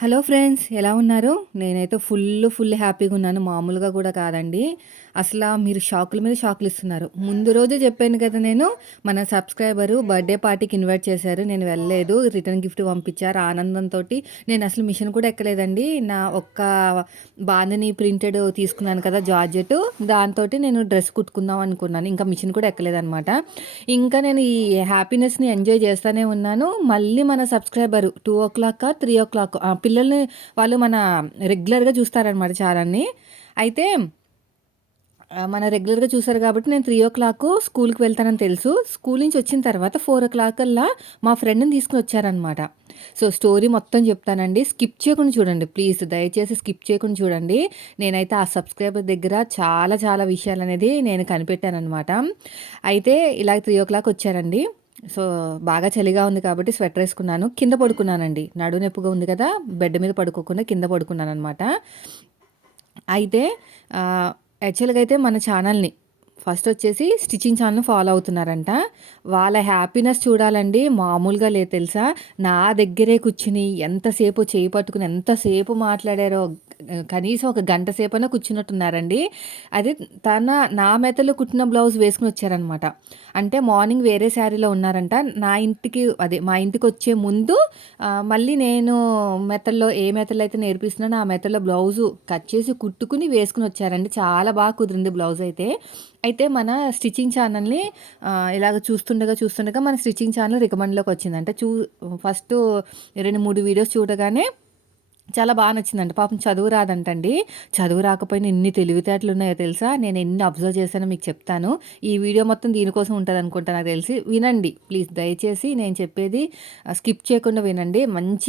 Hello friends, ఎలా ఉన్నారు? నేనైతే ఫుల్ హ్యాపీగా ఉన్నాను. మామూలుగా కూడా కాదండి. అసల మీరు షాకుల మీద షాకులు ఇస్తున్నారు. ముందు రోజే చెప్పాను కదా నేను, మన సబ్స్క్రైబరు బర్త్‌డే పార్టీకి ఇన్వైట్ చేశారు. నేను వెళ్ళలేదు. రిటర్న్ గిఫ్ట్ పంపించారు. ఆనందంతోటి నేను అసలు మిషన్ కూడా ఎక్కలేదండి. నా ఒక్క బాందిని ప్రింటెడ్ తీసుకున్నాను కదా జార్జెట్, దాంతోటి నేను డ్రెస్ కుట్టుకుందాం అనుకున్నాను. ఇంకా మిషన్ కూడా ఎక్కలేదనమాట. ఇంకా నేను ఈ హ్యాపీనెస్‌ని ఎంజాయ్ చేస్తానే ఉన్నాను. మళ్ళీ మన సబ్స్క్రైబరు 2:00 3:00 పిల్లల్ని వాళ్ళు మన రెగ్యులర్‌గా చూస్తారనమాట ఛానల్‌ని. అయితే మన రెగ్యులర్‌గా చూసారు కాబట్టి నేను 3:00 స్కూల్‌కి వెళ్తానని తెలుసు. స్కూల్ నుంచి వచ్చిన తర్వాత 4:00 కల్లా మా ఫ్రెండ్‌ని తీసుకొని వచ్చారనమాట. సో, స్టోరీ మొత్తం చెప్తానండి. స్కిప్ చేయకుండా చూడండి ప్లీజ్. దయచేసి స్కిప్ చేయకుండా చూడండి. నేనైతే ఆ సబ్స్క్రైబర్ దగ్గర చాలా విషయాలనేది నేను కనిపెట్టాననమాట. అయితే ఇలా 3:00 వచ్చారండి. సో, బాగా చలిగా ఉంది కాబట్టి స్వెటర్ ఏసుకున్నాను. కింద పడుకున్నానండి. నడుము నొప్పిగా ఉంది కదా! బెడ్ మీద పడుకోకుండా కింద పడుకున్నాననమాట. అయితే యాక్చువల్‌గా అయితే మన ఛానల్‌ని ఫస్ట్ వచ్చేసి స్టిచింగ్ ఛానల్ ఫాలో అవుతున్నారంట. వాళ్ళ హ్యాపీనెస్ చూడాలండి, మామూలుగా లేదు తెలుసా! నా దగ్గరే కూర్చొని ఎంతసేపు చేయి పట్టుకుని ఎంతసేపు మాట్లాడారో, కనీసం ఒక గంట సేపైనా కూర్చున్నట్టున్నారండి. అది తన నా మెథడ్‌లో కుట్టిన బ్లౌజ్ వేసుకొని వచ్చారనమాట. అంటే మార్నింగ్ వేరే శారీలో ఉన్నారంట. నా ఇంటికి అదే మా ఇంటికొచ్చే ముందు మళ్ళీ నేను ఏ మెథడ్‌లో అయితే నేర్పిస్తున్నానో ఆ మెథడ్‌లో బ్లౌజు కట్ చేసి కుట్టుకుని వేసుకొని వచ్చారండి. చాలా బాగా కుదిరింది బ్లౌజ్ అయితే. అయితే మన స్టిచ్చింగ్ ఛానల్‌ని ఇలాగ చూస్తుండగా మన స్టిచ్చింగ్ ఛానల్ రికమెండ్‌లోకి వచ్చింది. అంటే ఫస్టు 2, 3 వీడియోస్ చూడగానే చాలా నచ్చిందంట. పాపం చదువు రాదంటండి. చదువు రాకపోయినా ఎన్ని తెలివితేటలున్నాయో తెలుసా? నేను ఎన్ని అబ్జర్వ్ చేశానో మీకు చెప్తాను. ఈ వీడియో మొత్తం దీనికోసం ఉంటదనుకుంటా నాకు తెలిసి. వినండి ప్లీజ్ దయచేసి నేను చెప్పేది స్కిప్ చేయకుండా వినండి.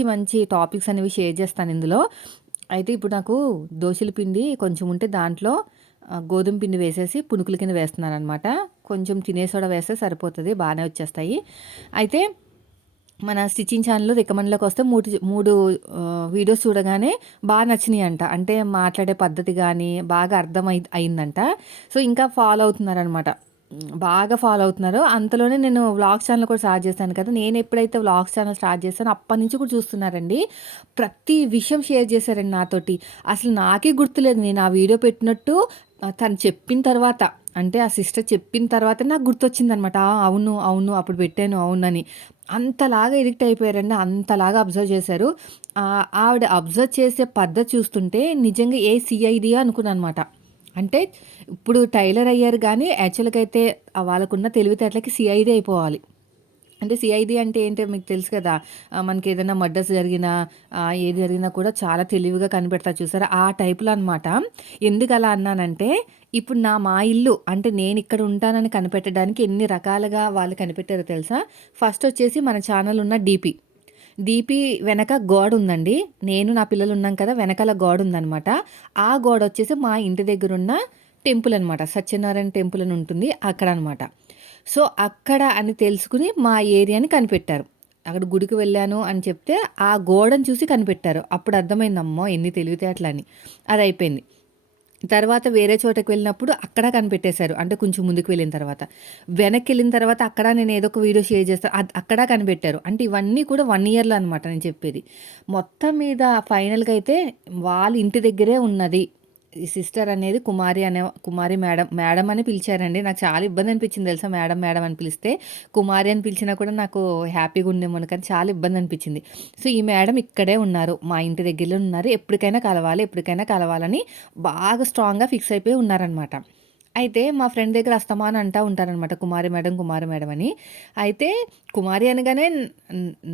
మంచి టాపిక్స్ అనేవి షేర్ చేస్తాను ఇందులో. అయితే ఇప్పుడు నాకు దోసల పిండి కొంచెం ఉంటే దాంట్లో గోధుమ పిండి వేసేసి పునుకుల కింద వేస్తున్నాననమాట. కొంచెం తినే సోడా వేస్తే సరిపోతది. బానే వచ్చేస్తాయి. అయితే మన స్టిచ్చింగ్ ఛానల్ రికమెండ్‌లోకి వస్తే 3 వీడియోస్ చూడగానే నచ్చినియంట. అంటే మాట్లాడే పద్ధతి గానీ, బాగా అయిందంట. సో, ఇంకా ఫాలో అవుతున్నారనమాట. బాగా ఫాలో అవుతున్నారు. అంతలోనే నేను వ్లాగ్స్ ఛానల్ కూడా స్టార్ట్ చేశాను కదా! నేనెప్పుడైతే వ్లాగ్స్ ఛానల్ స్టార్ట్ చేశానో అప్పటినుంచి కూడా చూస్తున్నారండి. ప్రతి విషయం షేర్ చేశారండి నాతోటి. అసలు నాకే గుర్తులేదు నేను ఆ వీడియో పెట్టినట్టు. తను చెప్పిన తర్వాత, అంటే ఆ సిస్టర్ చెప్పిన తర్వాతే నాకు గుర్తొచ్చిందనమాట. అవును. అప్పుడు పెట్టాను అవునని. అంతలాగా ఎడిక్ట్ అయిపోయారండి. అంతలాగా అబ్జర్వ్ చేశారు. ఆవిడ అబ్జర్వ్ చేసే పద్ధతి చూస్తుంటే నిజంగా సీఐడీయా అనుకున్నాననమాట. అంటే ఇప్పుడు టైలర్ అయ్యారు గానీ యాక్చువల్‌గా అయితే వాళ్ళకున్న తెలివితేటలకి సీఐడీ అయిపోవాలి. అంటే సీఐడీ అంటే ఏంటో మీకు తెలుసు కదా! మనకేదైనా మర్డర్స్ జరిగినా, ఏది జరిగినా కూడా చాలా తెలివిగా కనిపెడతారు చూసారా? ఆ టైప్‌లో అనమాట. ఎందుకలా అన్నానంటే, ఇప్పుడు మా ఇల్లు అంటే నేనిక్కడ ఉంటానని కనిపెట్టడానికి ఎన్ని రకాలుగా వాళ్ళు కనిపెట్టారో తెలుసా? ఫస్టొచ్చేసి మన ఛానల్ ఉన్న డీపీ. డీపీ వెనక గోడుందండి. నేను నా పిల్లలున్నాం కదా! వెనకాల గోడుందనమాట. ఆ గోడొచ్చేసి మా ఇంటి దగ్గరున్న టెంపుల్ అనమాట. సత్యనారాయణ టెంపుల్ అని ఉంటుంది అక్కడనమాట. సో, అక్కడ అని తెలుసుకొని మా ఏరియాని కనిపెట్టారు. అక్కడ గుడికి వెళ్ళాను అని చెప్తే, ఆ గోడను చూసి కనిపెట్టారు. అప్పుడు అర్థమైంది అమ్మో! ఎన్ని తెలివితేటలని. అదయిపోయింది. తర్వాత వేరే చోటకి వెళ్ళినప్పుడు అక్కడ కనిపెట్టేశారు. అంటే కొంచెం ముందుకు వెళ్ళిన తర్వాత. వెనక్కెళ్ళిన తర్వాత అక్కడ నేను ఏదో ఒక వీడియో షేర్ చేస్తా. అక్కడ కనిపెట్టారు. అంటే ఇవన్నీ కూడా 1 ఇయర్‌లో అనమాట నేను చెప్పేది. మొత్తం మీద ఫైనల్‌గా అయితే వాళ్ళ ఇంటి దగ్గరే ఉన్నది. ఈ సిస్టర్ అనేది కుమారి మేడం అని పిలిచారండి. నాకు చాలా ఇబ్బంది అనిపించింది తెలుసా! మేడం అని పిలిస్తే. కుమారి అని పిలిచినా కూడా నాకు హ్యాపీగా ఉండేమోను కానీ చాలా ఇబ్బంది అనిపించింది. సో, ఈ మేడం ఇక్కడే ఉన్నారు. మా ఇంటి దగ్గరలో ఉన్నారు. ఎప్పటికైనా కలవాలని బాగా స్ట్రాంగ్‌గా ఫిక్స్ అయిపోయి ఉన్నారనమాట. అయితే మా ఫ్రెండ్ దగ్గర అస్తమానం అంటా ఉంటారనమాట. కుమారి మేడం అని. అయితే కుమారి అనగానే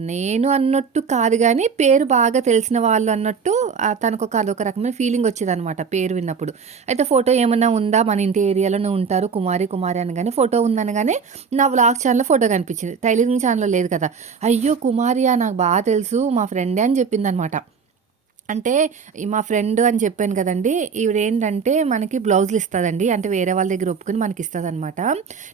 నేను అన్నట్టు కాదు గానీ, పేరు బాగా తెలిసిన వాళ్ళు అన్నట్టు అదొక రకమైన ఫీలింగ్ వచ్చేదనమాట పేరు విన్నప్పుడు. అయితే ఫోటో ఏమన్నా ఉందా? మన ఇంటి ఏరియాలోనే ఉంటారు కుమారి అనగానే ఫోటో ఉందనగానే నా వ్లాగ్ ఛానెల్‌లో ఫోటో కనిపించింది. టైలరింగ్ ఛానెల్‌లో లేదు కదా! అయ్యో! కుమారియా నాకు తెలుసు మా ఫ్రెండే అని చెప్పిందనమాట. అంటే మా ఫ్రెండ్ అని చెప్పాను కదండీ! ఈవిడేంటంటే మనకి బ్లౌజులు ఇస్తదండి. అంటే వేరే వాళ్ళ దగ్గర ఒప్పుకొని మనకిస్తదనమాట.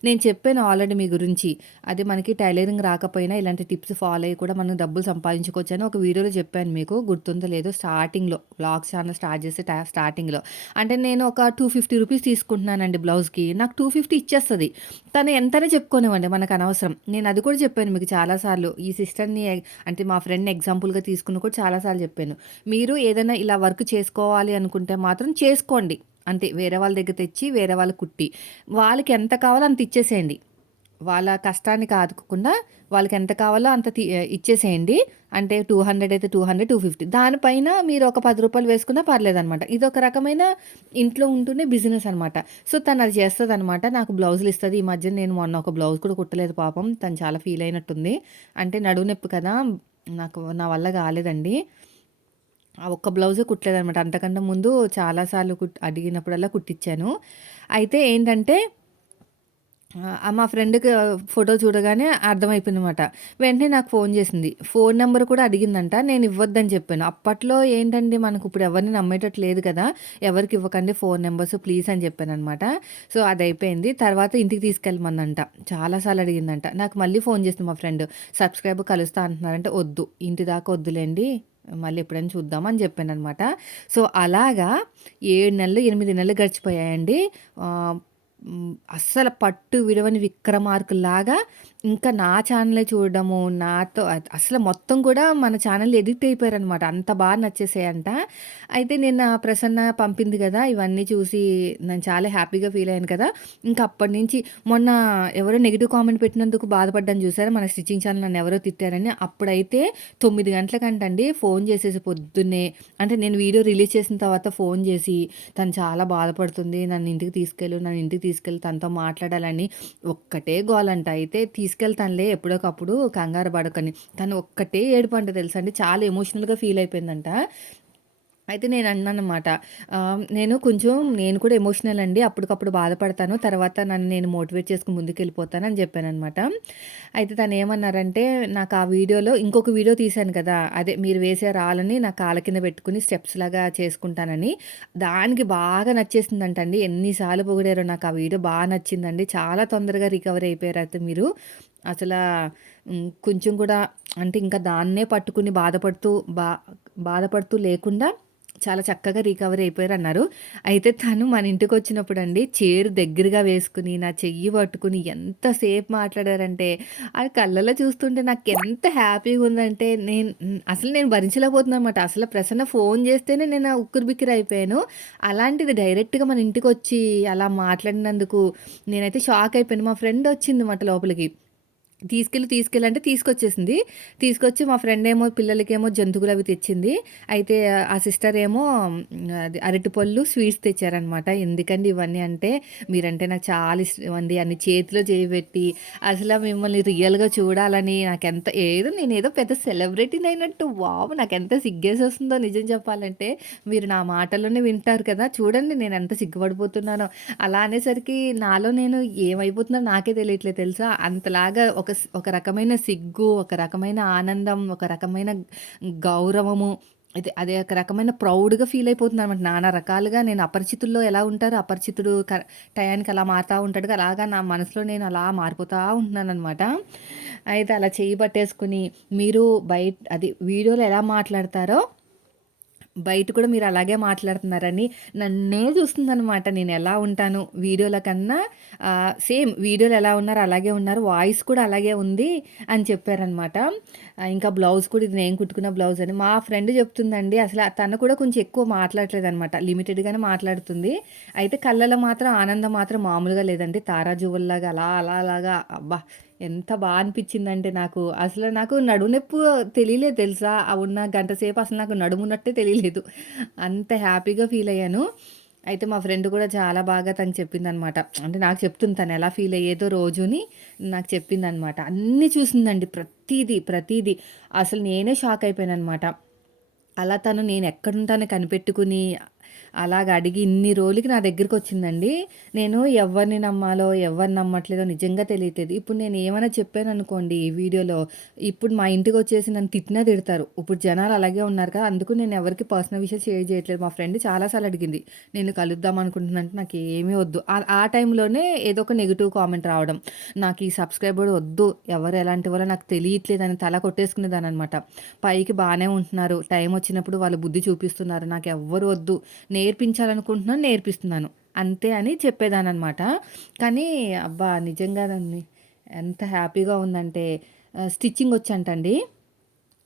నేను చెప్పాను ఆల్రెడీ మీ గురించి. అది మనకి టైలరింగ్ రాకపోయినా ఇలాంటి టిప్స్ ఫాలో అయ్యి కూడా మనం డబ్బులు సంపాదించుకోవచ్చని ఒక వీడియోలో చెప్పాను మీకు. గుర్తుందో లేదో స్టార్టింగ్‌లో వ్లాగ్స్ ఛానెల్ స్టార్ట్ చేసే స్టార్టింగ్‌లో. అంటే నేను ఒక రూ. 250 తీసుకుంటున్నానండి బ్లౌజ్‌కి. నాకు 250 ఇచ్చేస్తది. తను ఎంతైనా చెప్పుకోనివ్వండి మనకనవసరం. నేను అది కూడా చెప్పాను మీకు చాలా సార్లు. ఈ సిస్టర్‌ని అంటే మా ఫ్రెండ్‌ని ఎగ్జాంపుల్‌గా తీసుకొని కూడా చాలా సార్లు చెప్పాను. మీరు ఏదైనా ఇలా వర్క్ చేసుకోవాలి అనుకుంటే మాత్రం చేసుకోండి. అంతే. వేరే వాళ్ళ దగ్గర తెచ్చి, వేరే వాళ్ళకి కుట్టి, వాళ్ళకి ఎంత కావాలో అంత ఇచ్చేసేయండి. వాళ్ళ కష్టానికి ఆదుకోకుండా వాళ్ళకి ఎంత కావాలో అంత ఇచ్చేసేయండి. అంటే 200 అయితే 200, 250 దానిపైన మీరు ఒక రూ. 10 వేసుకున్నా పర్లేదనమాట. ఇదొక రకమైన ఇంట్లో ఉంటూనే బిజినెస్ అనమాట. సో, తను అది చేస్తదనమాట. నాకు బ్లౌజులు ఇస్తది. ఈ మధ్య నేను మొన్న ఒక బ్లౌజ్ కూడా కుట్టలేదు పాపం. తను చాలా ఫీల్ అయినట్టుంది. అంటే నడుము నొప్పి కదా! నా వల్ల కాలేదండి. ఆ ఒక్క బ్లౌజే కుట్టలేదనమాట. అంతకంటే ముందు చాలా సార్లు అడిగినప్పుడల్లా కుట్టిచ్చాను. అయితే ఏంటంటే మా ఫ్రెండ్‌కి ఫోటో చూడగానే అర్థమైపోయిందనమాట. వెంటనే నాకు ఫోన్ చేసింది. ఫోన్ నంబర్ కూడా అడిగిందంట. నేను ఇవ్వద్దని చెప్పాను. అప్పట్లో ఏంటండి మనకిప్పుడు ఎవరిని నమ్మేటట్టు లేదు కదా! ఎవరికీ ఇవ్వకండి ఫోన్ నంబర్స్ ప్లీజ్ అని చెప్పాననమాట. సో, అదయిపోయింది. తర్వాత ఇంటికి తీసుకెళ్ళమందంట. చాలా సార్లు అడిగిందంట. నాకు మళ్ళీ ఫోన్ చేసింది మా ఫ్రెండ్. సబ్స్క్రైబర్ కలుస్తా అంటున్నారంటే, "వద్దు. ఇంటి దాకా వద్దులెండి. మళ్ళీ ఎప్పుడైనా చూద్దాం" అని చెప్పాననమాట. సో, అలాగా 7 నెలలు, 8 నెలలు గడిచిపోయాయండి. ఆహ్, అస్సలు పట్టు విడవని విక్రమార్కుల్లాగా ఇంకా నా ఛానలే చూడడము, నాతో అసలు మొత్తం కూడా మన ఛానల్‌ని ఎడిక్ట్ అయిపోయారనమాట. అంత బాగా నచ్చేసాయంట. అయితే నిన్న ప్రసన్న పంపింది కదా! ఇవన్నీ చూసి నేను చాలా హ్యాపీగా ఫీల్ అయ్యాను కదా! ఇంకా అప్పటినుంచి మొన్న ఎవరో నెగెటివ్ కామెంట్ పెట్టినందుకు బాధపడ్డాను చూసారా? మన స్టిచ్చింగ్ ఛానల్ నన్ను ఎవరో తిట్టారని. అప్పుడైతే 9 గంటలకంటండి ఫోన్ చేసేసి పొద్దున్నే అంటే నేను వీడియో రిలీజ్ చేసిన తర్వాత ఫోన్ చేసి తను చాలా బాధపడుతుంది. నన్ను ఇంటికి తీసుకెళ్ళి తనతో మాట్లాడాలని ఒక్కటే గోలంట. అయితే తీసుకెళ్తానులే ఎప్పుడోకప్పుడు కంగారు పడకని. తను ఒక్కటే ఏడుపంట తెలుసా అండి. చాలా ఎమోషనల్‌గా ఫీల్ అయిపోయిందంట. అయితే నేనన్నాననమాట. నేను కూడా ఎమోషనల్ అండి. అప్పటికప్పుడు బాధపడతాను. తర్వాత నన్ను నేను మోటివేట్ చేసుకొని ముందుకెళ్ళిపోతానని జెప్పాననమాట. అయితే తనేమన్నారంటే, నాకు ఆ వీడియోలో ఇంకొక వీడియో తీశాను కదా! అదే మీరు వేసే రాళ్ళని నా కాళ్ళ కింద పెట్టుకొని స్టెప్స్‌లాగా చేసుకుంటానని. దానికి బాగా నచ్చేసిందంటండి. ఎన్ని సార్లు పొగిడారో నాకు ఆ వీడియో నచ్చిందండి. చాలా తొందరగా రికవరీ అయిపోయారయితే మీరు. అసలా కొంచెం కూడా అంటే ఇంకా దాన్నే పట్టుకుని బా బాధపడుతూ లేకుండా చాలా చక్కగా రికవరీ అయిపోయారన్నారు. అయితే తను మన ఇంటికొచ్చినప్పుడండి చైర్ దగ్గరగా వేసుకొని, నా చెయ్యి పట్టుకొని ఎంతసేపు మాట్లాడారంటే, అది కళ్ళలో చూస్తుంటే నాకెంత హ్యాపీగుందంటే అసలు నేను భరించలేకపోతున్నాననమాట. అసలు ప్రసన్న ఫోను చేస్తేనే నేను ఉక్కిరిబిక్కిరైపోయాను. అలాంటిది డైరెక్ట్‌గా మన ఇంటికొచ్చి అలా మాట్లాడినందుకు నేనైతే షాక్ అయిపోయాను. మా ఫ్రెండ్ వచ్చిందన్నమాట లోపలికి. తీసుకెళ్ళంటే తీసుకొచ్చేసింది. తీసుకొచ్చి మా ఫ్రెండేమో పిల్లలకేమో జంతుకులవి తెచ్చింది. అయితే ఆ సిస్టరేమో అది అరటిపళ్ళు, స్వీట్స్ తెచ్చారనమాట. ఎందుకండి ఇవన్నీ అంటే, మీరంటే నాకు చాలా ఇష్టమండి. అన్ని చేతిలో చేయి పెట్టి, అసల మిమ్మల్ని రియల్‌గా చూడాలని నేనేదో పెద్ద సెలబ్రిటీనయినట్టు వావ్! నాకెంత సిగ్గేసేస్తుందో నిజం చెప్పాలంటే. మీరు నా మాటల్లోనే వింటారు కదా! చూడండి నేనెంత సిగ్గుపడిపోతున్నానో. అలా అనేసరికి నాలో నేను ఏమైపోతున్నానో నాకే తెలియట్లేదు తెలుసా? అంతలాగా ఒక రకమైన సిగ్గు, ఒక రకమైన ఆనందం, ఒక రకమైన గౌరవము. అదే ఒక రకమైన ప్రౌడ్‌గా ఫీల్ అయిపోతున్నానన్నమాట. నానా రకాలుగా నేను అపరిచితుల్లో ఎలా ఉంటారో, అపరిచితుడు టయానికి అలా మారుతా ఉంటాడుగా, అలాగా నా మనసులో నేను అలా మారిపోతా ఉంటున్నాననమాట. అయితే అలా చెయ్యి పట్టేసుకొని, మీరు అది వీడియోలో ఎలా మాట్లాడతారో బయట కూడా మీరు అలాగే మాట్లాడుతున్నారని నన్నే చూస్తుందనమాట. నేను ఎలా ఉంటాను వీడియోల కన్నా సేమ్ వీడియోలో ఎలా ఉన్నారో అలాగే ఉన్నారు. వాయిస్ కూడా అలాగే ఉంది అని చెప్పారనమాట. ఇంకా బ్లౌజ్ కూడా ఇది నేను కుట్టుకున్న బ్లౌజ్ అని. మా ఫ్రెండ్ చెప్తుందండి అసలు తను కూడా కొంచెం ఎక్కువ మాట్లాడట్లేదనమాట. లిమిటెడ్‌గానే మాట్లాడుతుంది. అయితే కళ్ళలో మాత్రం ఆనందం మాత్రం మామూలుగా లేదండి. తారాజువ్వల్లాగా అలాగా అబ్బా! ఎంత అనిపిచ్చిందంటే నాకు. అసలు నాకు నడుము నొప్పి తెలియలేదు తెలుసా? ఆ ఉన్న గంట సేపు అసలు నాకు నడుమున్నట్టే తెలియలేదు. అంత హ్యాపీగా ఫీలయ్యాను. అయితే మా ఫ్రెండ్ కూడా చాలా బాగా తను చెప్పిందనమాట. అంటే నాకు చెప్తుంది తనెలా ఫీలయ్యేదో రోజుని నాకు చెప్పిందనమాట. అన్నీ చూసిందండి ప్రతీదీ. అసలు నేనే షాక్ అయిపోయాననమాట. అలా తను నేనెక్కడుంటానో కనిపెట్టుకుని అలాగ అడిగి ఇన్ని రోజులకి నా దగ్గరికొచ్చిందండి. నేను ఎవరిని నమ్మాలో, ఎవరిని నమ్మట్లేదో నిజంగా తెలియట్లేదు. ఇప్పుడు నేను ఏమైనా చెప్పాననుకోండి ఈ వీడియోలో, ఇప్పుడు మా ఇంటికొచ్చేసి నన్ను తిట్టినా తిడతారు. ఇప్పుడు జనాలు అలాగే ఉన్నారు కదా! అందుకు నేను ఎవరికీ పర్సనల్ విషయాలు షేర్ చేయట్లేదు. మా ఫ్రెండ్ చాలా సార్లు అడిగింది. నేను కలుద్దాం అనుకుంటున్నా అంటే నాకేమీ వద్దు. ఆ టైంలోనే ఏదో ఒక నెగెటివ్ కామెంట్ రావడం. నాకు ఈ సబ్స్క్రైబర్ వద్దు. ఎవరు ఎలాంటి వాళ్ళో నాకు తెలియట్లేదని తల కొట్టేసుకునేదాన్ననమాట. పైకి బానే ఉంటున్నారు. టైం వచ్చినప్పుడు వాళ్ళు బుద్ధి చూపిస్తున్నారు. నాకెవ్వరు వద్దు. నేర్పించాలనుకుంటున్నాను, నేర్పిస్తున్నాను. అంతే అని చెప్పేదాన్ననమాట. కానీ అబ్బా! నిజంగా దాన్ని ఎంత హ్యాపీగా ఉందంటే స్టిచ్చింగ్ వచ్చంటండి.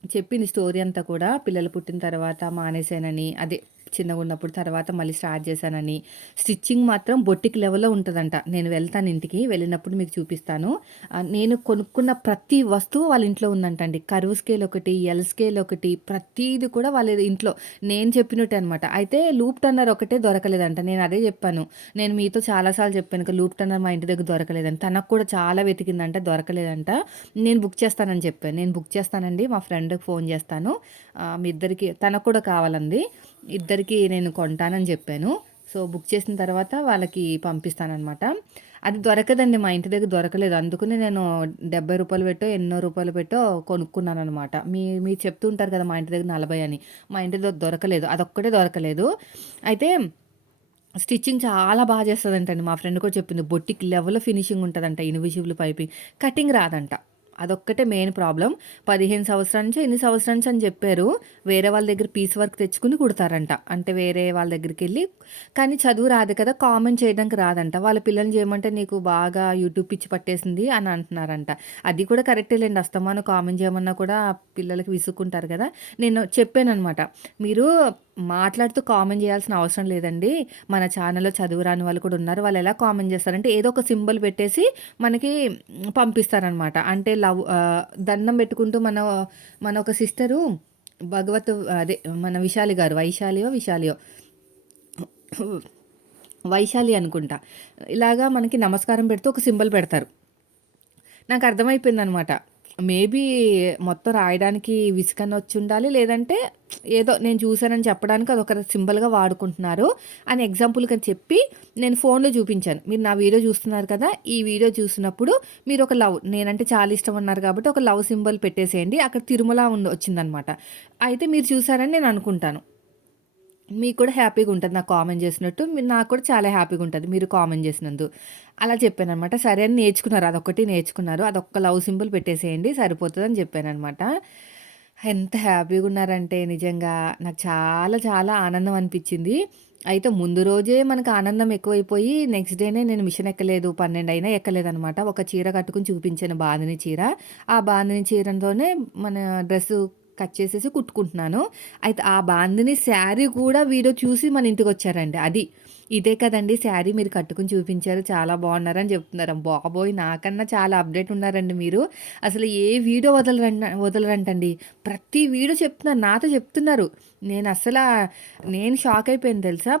చెప్పింది స్టోరీ అంతా కూడా. పిల్లలు పుట్టిన తర్వాత మానేశానని, అదే చిన్నగున్నప్పుడు తర్వాత మళ్ళీ స్టార్ట్ చేశానని. స్టిచ్చింగ్ మాత్రం బొటిక్ లెవెల్‌లో ఉంటదంట. నేను వెళ్తాను ఇంటికి. వెళ్ళినప్పుడు మీకు చూపిస్తాను. నేను కొనుక్కున్న ప్రతి వస్తువు వాళ్ళ ఇంట్లో ఉందంటండి. కర్వ్ స్కేల్ ఒకటి, ఎల్ స్కేల్ ఒకటి, ప్రతీది కూడా వాళ్ళ ఇంట్లో నేను చెప్పినట్టే అనమాట. అయితే లూప్ టర్నర్ ఒకటే దొరకలేదంట. నేను అదే చెప్పాను. నేను మీతో చాలా సార్లు చెప్పాను కదా! లూప్ టర్నర్ మా ఇంటి దగ్గర దొరకలేదని. తనకు కూడా చాలా వెతికిందంట, దొరకలేదంట. నేను బుక్ చేస్తానని చెప్పాను. నేను బుక్ చేస్తానండి. మా ఫ్రెండ్‌కి ఫోన్ చేస్తాను. మీ ఇద్దరికి తనకు కూడా కావాలంది. ఇద్దరికీ నేను కొంటానని చెప్పాను. సో, బుక్ చేసిన తర్వాత వాళ్ళకి పంపిస్తాననమాట. అది దొరకదండి. మా ఇంటి దగ్గర దొరకలేదు. అందుకనే నేను రూ. 70 పెట్టో, ఎన్నో రూపాయలు పెట్టో కొనుక్కున్నాననమాట. మీరు చెప్తూ ఉంటారు కదా! మా ఇంటి దగ్గర 40 అని. మా ఇంటి దగ్గర దొరకలేదు. అదొక్కటే దొరకలేదు. అయితే స్టిచ్చింగ్ చాలా చేస్తదంటండి. మా ఫ్రెండ్ కూడా చెప్పింది. బొటిక్ లెవెల్‌లో ఫినిషింగ్ ఉంటదంట. Invisible piping. కటింగ్ రాదంట. అదొక్కటే మెయిన్ ప్రాబ్లమ్. 15 సంవత్సరాల నుంచో, ఎన్ని సంవత్సరాల నుంచి అని చెప్పారు. వేరే వాళ్ళ దగ్గర పీస్ వర్క్ తెచ్చుకొని కుడతారంట. అంటే వేరే వాళ్ళ దగ్గరికెళ్ళి. కానీ చదువు రాదు కదా! కామెంట్ చేయడానికి రాదంట. వాళ్ళ పిల్లల్ని చేయమంటే నీకు బాగా యూట్యూబ్ పిచ్చి పట్టేసింది అని అంటున్నారంట. అది కూడా కరెక్టేలెండి. అస్తమానం కామెంట్ చేయమన్నా కూడా పిల్లలకి విసుక్కుంటారు కదా! నేను చెప్పాననమాట. మీరు మాట్లాడుతూ కామెంట్ చేయాల్సిన అవసరం లేదండి. మన ఛానెల్‌లో చదువు రాని వాళ్ళు కూడా ఉన్నారు. వాళ్ళు ఎలా కామెంట్ చేస్తారంటే ఏదో ఒక సింబల్ పెట్టేసి మనకి పంపిస్తారనమాట. అంటే దండం పెట్టుకుంటూ మన ఒక సిస్టరు భగవత్ అదే మన విశాలి గారు విశాలియో వైశాలి అనుకుంటా. ఇలాగా మనకి నమస్కారం పెడుతూ ఒక సింబల్ పెడతారు. నాకు అర్థమైపోయిందనమాట. మేబీ మొత్తం రాయడానికి విసుగనొచ్చుండాలి. లేదంటే ఏదో నేను చూసానని చెప్పడానికి అదొక సింబల్‌గా వాడుకుంటున్నారు అని ఎగ్జాంపుల్‌కని చెప్పి నేను ఫోన్‌లో చూపించాను. మీరు నా వీడియో చూస్తున్నారు కదా! ఈ వీడియో చూసినప్పుడు మీరొక నేనంటే చాలా ఇష్టం అన్నారు కాబట్టి ఒక లవ్ సింబల్ పెట్టేసేయండి. అక్కడ తిరుమల వచ్చిందనమాట. అయితే మీరు చూసారని నేను అనుకుంటాను. మీకు కూడా హ్యాపీగా ఉంటది నాకు కామెంట్ చేసినట్టు. నాకు కూడా చాలా హ్యాపీగా ఉంటది మీరు కామెంట్ చేసినందుకు. అలా చెప్పాననమాట. సరే అని నేర్చుకున్నారు. అదొక్కటి నేర్చుకున్నారు. అదొక్క లవ్ సింబల్ పెట్టేసేయండి సరిపోతదని చెప్పాననమాట. ఎంత హ్యాపీగా ఉన్నారంటే నిజంగా నాకు చాలా చాలా ఆనందం అనిపించింది. అయితే ముందు రోజే మనకు ఆనందం ఎక్కువైపోయి నెక్స్ట్ డేనే నేను మిషన్ ఎక్కలేదు. 12 అయినా ఎక్కలేదనమాట. ఒక చీర కట్టుకొని చూపించాను బాందిని చీర. ఆ బాందిని చీరతోనే మన డ్రెస్సు కట్ చేసేసి కుట్టుకుంటున్నాను. అయితే ఆ బాందిని శారీ కూడా వీడియో చూసి మన ఇంటికొచ్చారండి. ఇదే కదండీ శారీ మీరు కట్టుకొని చూపించారు. చాలా బాగున్నారని చెప్తున్నారు. బాబోయ్! నాకన్నా చాలా అప్‌డేట్ ఉన్నారండి మీరు. అసలు ఏ వీడియో వదలరంటండి. ప్రతి వీడియో చెప్తున్నారు. నాతో చెప్తున్నారు. నేను షాక్ అయిపోయాను తెలుసా!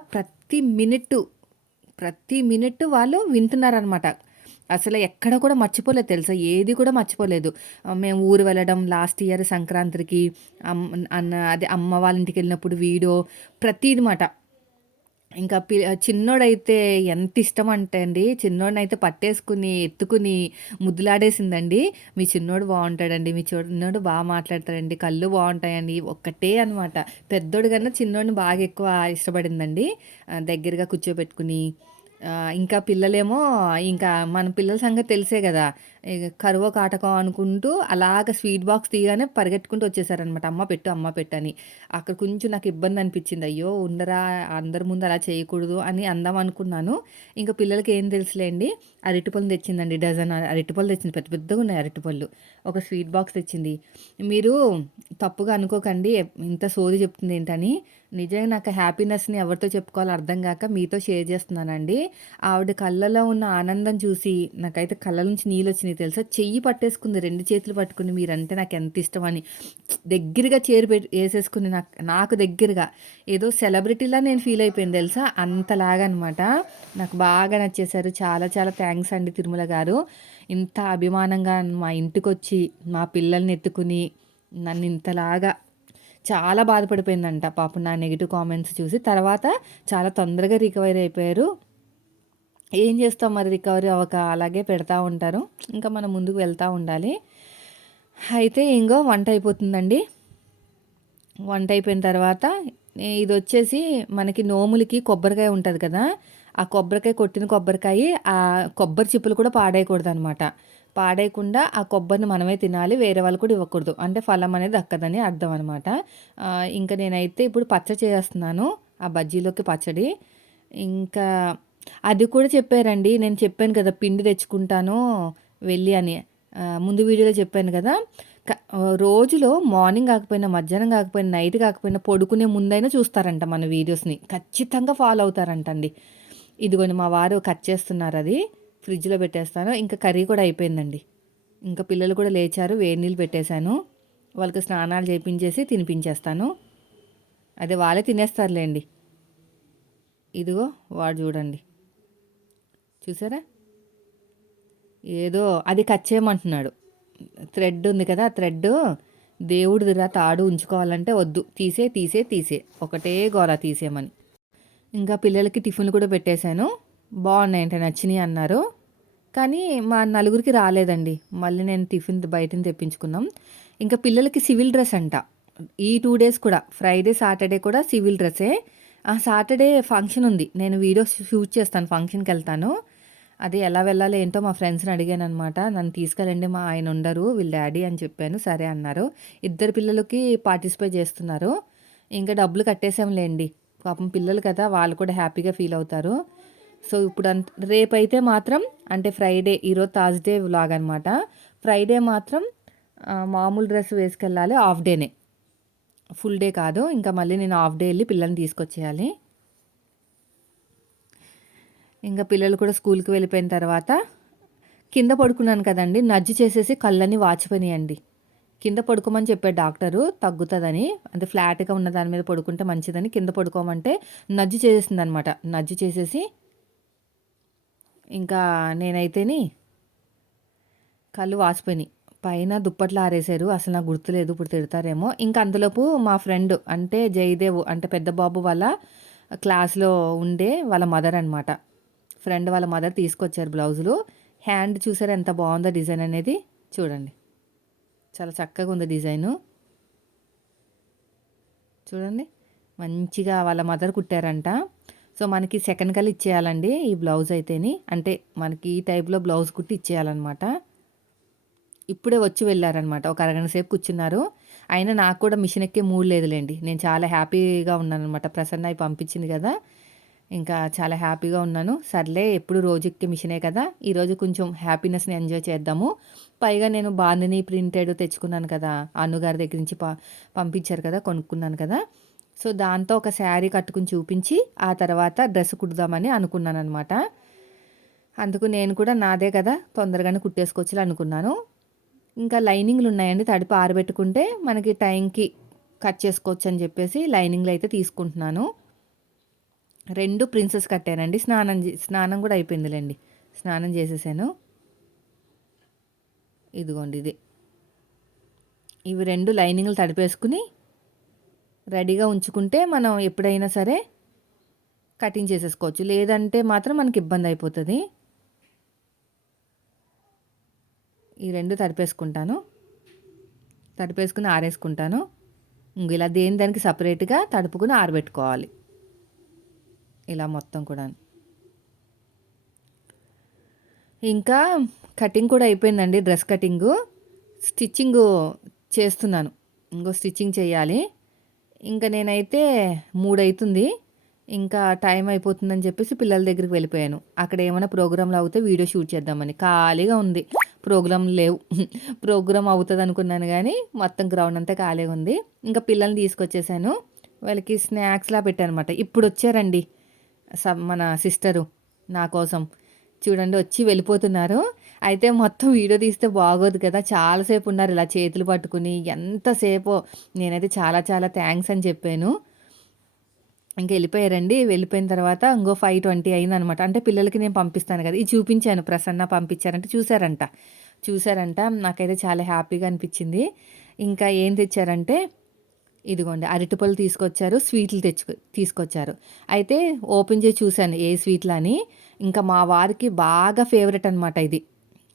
ప్రతి మినిట్టు వాళ్ళు వింటున్నారనమాట. అసలు ఎక్కడ కూడా మర్చిపోలేదు తెలుసా! ఏది కూడా మర్చిపోలేదు. మేము ఊరు వెళ్ళడం లాస్ట్ ఇయర్ సంక్రాంతికి అమ్ అదే అమ్మ వాళ్ళ ఇంటికెళ్ళినప్పుడు వీడియో ప్రతీది మాట. ఇంకా చిన్నోడైతే ఎంతిష్టమంటే అండి, చిన్నోడినైతే పట్టేసుకుని, ఎత్తుకుని ముద్దులాడేసిందండి. "మీ చిన్నోడు బావుంటాడండి. మీ చిన్నోడు మాట్లాడతాడండి. కళ్ళు బావుంటాయండి." ఒక్కటే అనమాట. పెద్దోడు కన్నా చిన్నోడిని బాగా ఎక్కువ ఇష్టపడిందండి. దగ్గరగా కూర్చోబెట్టుకుని ఇంకా పిల్లలేమో ఇంకా మన పిల్లల సంగతి తెలిసే గదా! ఇగ కరువో, కాటకో అనుకుంటూ అలాగ స్వీట్ బాక్స్ తీయగానే పరిగెట్టుకుంటూ వచ్చేసారనమాట. అమ్మ పెట్టు అని. అక్కడ కొంచెం నాకు ఇబ్బందనిపిచ్చింది. అయ్యో! ఉండరా అందరి ముందు అలా చేయకూడదు అని అందాం అనుకున్నాను. ఇంక పిల్లలకి ఏం తెలుసులేండి. అరటిపళ్ళు తెచ్చిందండి. డజన్ అరటిపళ్ళు తెచ్చింది. పెద్ద పెద్దగున్నాయి అరటిపళ్ళు. ఒక స్వీట్ బాక్స్ తెచ్చింది. మీరు తప్పుగా అనుకోకండి. ఇంత సోది చెప్తుందేంటని. నిజంగా నాకు హ్యాపీనెస్‌ని ఎవరితో చెప్పుకోవాలో అర్థం గాక మీతో షేర్ చేస్తున్నానండి. ఆవిడ కళ్ళలో ఉన్న ఆనందం చూసి నాకైతే కళ్ళ నుంచి నీళ్ళొచ్చినాయి తెలుసా! చెయ్యి పట్టేసుకుంది 2 చేతులు పట్టుకుని మీరంటే నాకెంత ఇష్టమని. దగ్గరగా చేరి ఏసేసుకుంది నాకు దగ్గరగా. ఏదో సెలబ్రిటీలా నేను ఫీల్ అయిపోయాను తెలుసా! అంతలాగా అనమాట. నాకు బాగా నచ్చేసారు. చాలా చాలా థాంక్స్ అండి తిరుమల గారు. ఇంత అభిమానంగా మా ఇంటికొచ్చి మా పిల్లల్ని ఎత్తుకుని నన్ను ఇంతలాగా చాలా బాధపడిపోయిందంట పాపం నా నెగెటివ్ కామెంట్స్ చూసి. తర్వాత చాలా తొందరగా రికవరీ అయిపోయారు. ఏం చేస్తాం మరి, రికవరీ అవ్వక అలాగే పెడతా ఉంటారు. ఇంకా మనం ముందుకు వెళ్తూ ఉండాలి. అయితే ఇంగో వంట అయిపోతుందండి. వంట అయిపోయిన తర్వాత ఇది వచ్చేసి మనకి నోములకి కొబ్బరికాయ ఉంటుంది కదా, ఆ కొబ్బరికాయ కొట్టిన కొబ్బరికాయ ఆ కొబ్బరి చిప్పలు కూడా పాడేయకూడదు అనమాట. పాడేయకుండా ఆ కొబ్బరిని మనమే తినాలి, వేరే వాళ్ళు కూడా ఇవ్వకూడదు. అంటే ఫలం అనేది దక్కదని అర్థం అనమాట. ఇంకా నేనైతే ఇప్పుడు పచ్చడి చేస్తున్నాను, ఆ బజ్జీలోకి పచ్చడి. ఇంకా అది కూడా చెప్పారండి. నేను చెప్పాను కదా పిండి తెచ్చుకుంటాను వెళ్ళి అని, ముందు వీడియోలో చెప్పాను కదా. రోజులో మార్నింగ్ కాకపోయినా, మధ్యాహ్నం కాకపోయినా, నైట్ కాకపోయినా పడుకునే ముందైనా చూస్తారంట మన వీడియోస్ని. ఖచ్చితంగా ఫాలో అవుతారంట అండి. ఇదిగోండి మా వారు కట్ చేస్తున్నారు, అది ఫ్రిడ్జ్లో పెట్టేస్తాను. ఇంకా కర్రీ కూడా అయిపోయిందండి. ఇంకా పిల్లలు కూడా లేచారు, వేడి నీళ్ళు పెట్టేశాను. వాళ్ళకి స్నానాలు చేయించేసి తినిపించేస్తాను. అదే వాళ్ళే తినేస్తారులేండి. ఇదిగో వాడు చూడండి, చూసారా, ఏదో అది కట్ చేయమంటున్నాడు. థ్రెడ్ ఉంది కదా, ఆ థ్రెడ్ దేవుడిదిరా, తాడు ఉంచుకోవాలంటే వద్దు, తీసే తీసే తీసే, ఒకటే గోల తీసేయమని. ఇంకా పిల్లలకి టిఫిన్లు కూడా పెట్టేశాను. బాగున్నాయంటే నచ్చినాయి అన్నారు. కానీ మా నలుగురికి రాలేదండి. మళ్ళీ నేను టిఫిన్ బయటని తెప్పించుకున్నాం. ఇంకా పిల్లలకి సివిల్ డ్రెస్ అంట ఈ 2 డేస్ కూడా, ఫ్రైడే సాటర్డే కూడా సివిల్ డ్రెస్సే. ఆ సాటర్డే ఫంక్షన్ ఉంది, నేను వీడియో షూట్ చేస్తాను, ఫంక్షన్కి వెళ్తాను. అది ఎలా వెళ్ళాలో ఏంటో మా ఫ్రెండ్స్ని అడిగాను అనమాట. నన్ను తీసుకెళ్ళండి, మా ఆయన ఉండరు, వీళ్ళ డాడీ అని చెప్పాను. సరే అన్నారు. ఇద్దరు పిల్లలకి పార్టిసిపేట్ చేస్తున్నారు. ఇంకా డబ్బులు కట్టేసాంలేండి, పాపం పిల్లలు కదా, వాళ్ళు కూడా హ్యాపీగా ఫీల్ అవుతారు. సో ఇప్పుడు రేపైతే మాత్రం, అంటే ఫ్రైడే, ఈరోజు థర్స్డే వ్లాగ్ అనమాట. ఫ్రైడే మాత్రం మామూలు డ్రెస్ వేసుకెళ్ళాలి, హాఫ్ డేనే, ఫుల్ డే కాదు. ఇంకా మళ్ళీ నేను హాఫ్ డే వెళ్ళి పిల్లల్ని తీసుకొచ్చేయాలి. ఇంకా పిల్లలు కూడా స్కూల్కి వెళ్ళిపోయిన తర్వాత కింద పడుకున్నాను కదండి, నజ్జు చేసేసి కళ్ళని వాచిపోయినాయండి. కింద పడుకోమని చెప్పాడు డాక్టరు, తగ్గుతుందని. అంటే ఫ్లాట్గా ఉన్న దాని మీద పడుకుంటే మంచిదని కింద పడుకోమంటే నజ్జు చేసేసింది అనమాట. నజ్జు చేసేసి ఇంకా నేనైతేని కళ్ళు వాసిపోయినాయి. పైన దుప్పట్లు ఆరేశారు, అసలు నాకు గుర్తులేదు, ఇప్పుడు తిడతారేమో. ఇంకా అందులోపు మా ఫ్రెండ్, అంటే జయదేవ్, అంటే పెద్ద బాబు వాళ్ళ క్లాస్లో ఉండే వాళ్ళ మదర్ అనమాట, ఫ్రెండ్ వాళ్ళ మదర్ తీసుకొచ్చారు బ్లౌజులు. హ్యాండ్ చూసారా ఎంత బాగుందో డిజైన్ అనేది, చూడండి చాలా చక్కగా ఉంది డిజైను. చూడండి మంచిగా వాళ్ళ మదర్ కుట్టారంట. సో మనకి సెకండ్ కల్ ఇచ్చేయాలండి ఈ బ్లౌజ్ అయితేని, అంటే మనకి ఈ టైప్లో బ్లౌజ్ కుట్టి ఇచ్చేయాలన్నమాట. ఇప్పుడే వచ్చి వెళ్ళారనమాట, ఒక అరగంట సేపు కూర్చున్నారు. అయినా నాకు కూడా మిషన్ ఎక్కే మూడ్ లేదులేండి, నేను చాలా హ్యాపీగా ఉన్నాను అనమాట. ప్రసన్న అయి పంపించింది కదా, ఇంకా చాలా హ్యాపీగా ఉన్నాను. సర్లే, ఎప్పుడు రోజు ఎక్కే మిషనే కదా, ఈరోజు కొంచెం హ్యాపీనెస్ని ఎంజాయ్ చేద్దాము. పైగా నేను బాందిని ప్రింటెడ్ తెచ్చుకున్నాను కదా, అన్నుగారి దగ్గర నుంచి పంపించారు కదా, కొనుక్కున్నాను కదా. సో దాంతో ఒక శారీ కట్టుకుని చూపించి ఆ తర్వాత డ్రెస్ కుడదామని అనుకున్నాను అనమాట. అందుకు నేను కూడా నాదే కదా, తొందరగానే కుట్టేసుకోవచ్చు అనుకున్నాను. ఇంకా లైనింగ్లు ఉన్నాయండి, తడిపి ఆరబెట్టుకుంటే మనకి టైంకి కట్ చేసుకోవచ్చు అని చెప్పేసి లైనింగ్లు అయితే తీసుకుంటున్నాను. 2 ప్రిన్సెస్ కట్టానండి. స్నానం కూడా అయిపోయిందిలేండి, స్నానం చేసేసాను. ఇదిగోండి ఇది, ఇవి 2 లైనింగ్లు తడిపేసుకుని రెడీగా ఉంచుకుంటే మనం ఎప్పుడైనా సరే కటింగ్ చేసేసుకోవచ్చు. లేదంటే మాత్రం మనకి ఇబ్బంది అయిపోతుంది. ఈ 2 తడిపేసుకుంటాను, తడిపేసుకుని ఆరేసుకుంటాను. ఇలా దానికి సపరేట్గా తడుపుకుని ఆరబెట్టుకోవాలి, ఇలా మొత్తం కూడా. ఇంకా కటింగ్ కూడా అయిపోయిందండి, డ్రెస్ కటింగు. స్టిచ్చింగు చేస్తున్నాను, ఇంకో స్టిచ్చింగ్ చేయాలి. ఇంకా నేనైతే 3 అవుతుంది, ఇంకా టైం అయిపోతుందని చెప్పేసి పిల్లల దగ్గరికి వెళ్ళిపోయాను. అక్కడ ఏమైనా ప్రోగ్రాంలు అవుతే వీడియో షూట్ చేద్దామని. ఖాళీగా ఉంది, ప్రోగ్రాంలు లేవు. ప్రోగ్రామ్ అవుతుంది అనుకున్నాను కానీ మొత్తం గ్రౌండ్ అంతా ఖాళీగా ఉంది. ఇంకా పిల్లల్ని తీసుకొచ్చేసాను, వాళ్ళకి స్నాక్స్లా పెట్టాను అనమాట. ఇప్పుడు వచ్చారండి మన సిస్టరు నా కోసం, చూడండి వచ్చి వెళ్ళిపోతున్నారు. అయితే మొత్తం వీడియో తీస్తే బాగోదు కదా, చాలాసేపు ఉన్నారు ఇలా చేతులు పట్టుకుని, ఎంతసేపో. నేనైతే చాలా చాలా థ్యాంక్స్ అని చెప్పాను. ఇంక వెళ్ళిపోయారండి. వెళ్ళిపోయిన తర్వాత ఇంకో 5:20 అయిందనమాట. అంటే పిల్లలకి నేను పంపిస్తాను కదా, ఇది చూపించాను, ప్రసన్న పంపించారంటే చూసారంట. నాకైతే చాలా హ్యాపీగా అనిపించింది. ఇంకా ఏం తెచ్చారంటే ఇదిగోండి అరటిపళ్ళు తీసుకొచ్చారు. స్వీట్లు తీసుకొచ్చారు. అయితే ఓపెన్ చేసి చూశాను ఏ స్వీట్‌లని. ఇంకా మా వారికి బాగా ఫేవరెట్ అనమాట ఇది.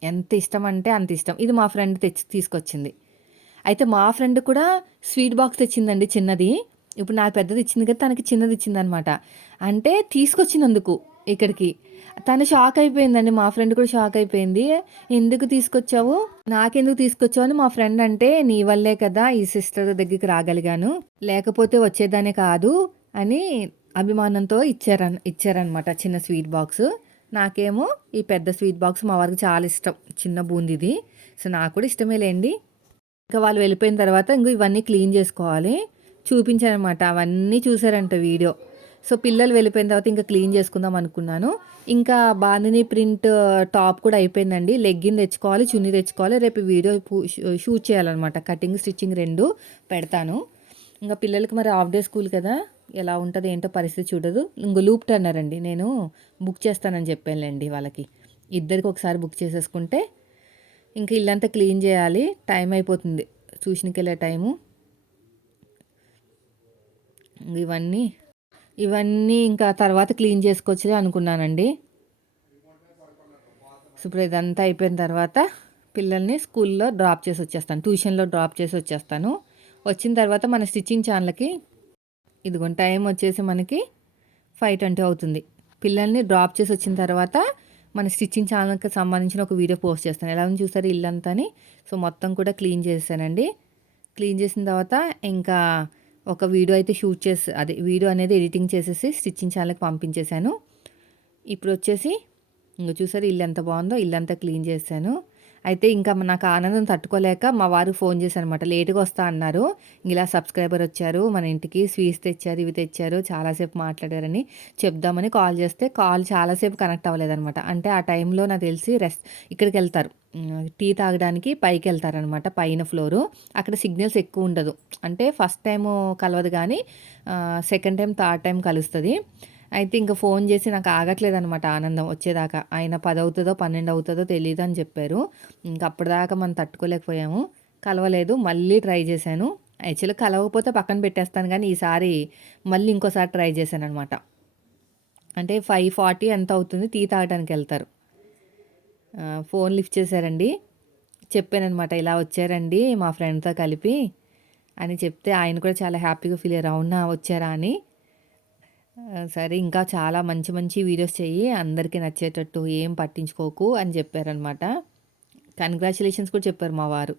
ఎంత ఇష్టమంటే అంత ఇష్టం. ఇది మా ఫ్రెండ్ తీసుకొచ్చింది. అయితే మా ఫ్రెండ్ కూడా స్వీట్ బాక్స్ తెచ్చిందండి చిన్నది. ఇప్పుడు నాకు పెద్దది ఇచ్చింది కదా! తనకి చిన్నది ఇచ్చిందనమాట. అంటే తీసుకొచ్చినందుకు ఇక్కడికి. తను షాక్ అయిపోయిందండి. మా ఫ్రెండ్ కూడా షాక్ అయిపోయింది. "ఎందుకు తీసుకొచ్చావు? నాకెందుకు తీసుకొచ్చావు?" అని మా ఫ్రెండ్ అంటే, "నీ వల్లే కదా ఈ సిస్టర్ దగ్గరికి రాగలిగాను. లేకపోతే వచ్చేదాన్ని కాదు" అని అభిమానంతో ఇచ్చారనమాట చిన్న స్వీట్ బాక్సు. నాకేమో ఈ పెద్ద స్వీట్ బాక్స్ మా వారికి చాలా ఇష్టం. చిన్న బూందీది. సో, నాకు కూడా ఇష్టమే లెండి. ఇంకా వాళ్ళు వెళ్ళిపోయిన తర్వాత ఇంగో ఇవన్నీ క్లీన్ చేసుకోవాలి. చూపించాననమాట. అవన్నీ చూసారంట వీడియో. సో, పిల్లలు వెళ్ళిపోయిన తర్వాత ఇంకా క్లీన్ చేసుకుందాం అనుకున్నాను. ఇంకా బాందిని ప్రింట్ టాప్ కూడా అయిపోయిందండి. లెగ్గిన్ తెచ్చుకోవాలి, చున్నీ తెచ్చుకోవాలి. రేపు వీడియో షూట్ చేయాలనమాట. కటింగ్, స్టిచ్చింగ్ 2 పెడతాను. ఇంకా పిల్లలకి మరి హాఫ్ డే స్కూల్ కదా! ఎలా ఉంటదో ఏంటో పరిస్థితి చూడదు. ఇంగ లూప్ టర్నర్ అండి. నేను బుక్ చేస్తానని చెప్పానులెండి వాళ్ళకి. ఇద్దరికి ఒకసారి బుక్ చేసేసుకుంటే ఇంక ఇల్లంతా క్లీన్ చేయాలి. టైం అయిపోతుంది. ట్యూషన్‌కెళ్ళే టైము. ఇవన్నీ, ఇవన్నీ ఇంకా తర్వాత క్లీన్ చేసుకోవచ్చులే అనుకున్నానండి. సో, ఇప్పుడు ఇదంతా అయిపోయిన తర్వాత పిల్లల్ని స్కూల్‌లో డ్రాప్ చేసి వచ్చేస్తాను. ట్యూషన్‌లో డ్రాప్ చేసి వచ్చేస్తాను. వచ్చిన తర్వాత మన స్టిచ్చింగ్ ఛానల్‌కి ఇదిగోండి టైం వచ్చేసి మనకి 5:20 అవుతుంది. పిల్లల్ని డ్రాప్ చేసి వచ్చిన తర్వాత మన స్టిచ్చింగ్ ఛానల్‌కి సంబంధించిన ఒక వీడియో పోస్ట్ చేస్తాను. ఎలా ఉంది చూసారా ఇల్లంతాని. సో, మొత్తం కూడా క్లీన్ చేసేసానండి. క్లీన్ చేసిన తర్వాత ఇంకా ఒక వీడియో అయితే షూట్ చేసి అదే వీడియో అనేది ఎడిటింగ్ చేసేసి స్టిచ్చింగ్ ఛానల్‌కి పంపించేశాను. ఇప్పుడొచ్చేసి ఇంగ చూసారా ఇల్లు ఎంత బావుందో ఇల్లంతా క్లీన్ చేశాను. అయితే ఇంకా నాకు ఆనందం తట్టుకోలేక మా వారికి ఫోన్ చేశాననమాట. లేట్‌గా వస్తా అన్నారు. ఇలా సబ్స్క్రైబర్ వచ్చారు మన ఇంటికి. స్వీట్స్ తెచ్చారు, ఇవి తెచ్చారు. చాలాసేపు మాట్లాడారని చెప్దామని కాల్ చేస్తే కాల్ చాలాసేపు కనెక్ట్ అవ్వలేదనమాట. అంటే ఆ టైంలో నాకు తెలిసి ఇక్కడికెళ్తారు. టీ తాగడానికి పైకెళ్తారనమాట. పైన ఫ్లోరు. అక్కడ సిగ్నల్స్ ఎక్కువ ఉండదు. అంటే ఫస్ట్ టైము కలవదు గానీ సెకండ్ టైమ్, థర్డ్ టైమ్ కలుస్తది. అయితే ఇంక ఫోన్ చేసి నాకు ఆగట్లేదనమాట ఆనందం వచ్చేదాకా. ఆయన 10 అవుతదో, 12 అవుతదో తెలీదని చెప్పారు. ఇంక అప్పటిదాకా మనం తట్టుకోలేకపోయాము. కలవలేదు. మళ్ళీ ట్రై చేశాను. యాక్చువల్‌గా కలవకపోతే పక్కన పెట్టేస్తాను గానీ, ఈసారి మళ్ళీ ఇంకోసారి ట్రై చేశాననమాట. అంటే 5:40 ఎంతో అవుతుంది. టీ తాగడానికెళ్తారు. ఫోన్ లిఫ్ట్ చేశారండి. చెప్పాననమాట. ఇలా వచ్చారండి మా ఫ్రెండ్‌తో కలిపి అని చెప్తే, ఆయన కూడా చాలా హ్యాపీగా ఫీల్ అయ్యారు. అవునా! వచ్చారా అని. సరే ఇంకా చాలా మంచి మంచి వీడియోస్ చెయ్యి. అందరికీ నచ్చేటట్టు ఏం పట్టించుకోకు అని చెప్పారనమాట. కంగ్రాచ్యులేషన్స్ కూడా చెప్పారు మా వారు.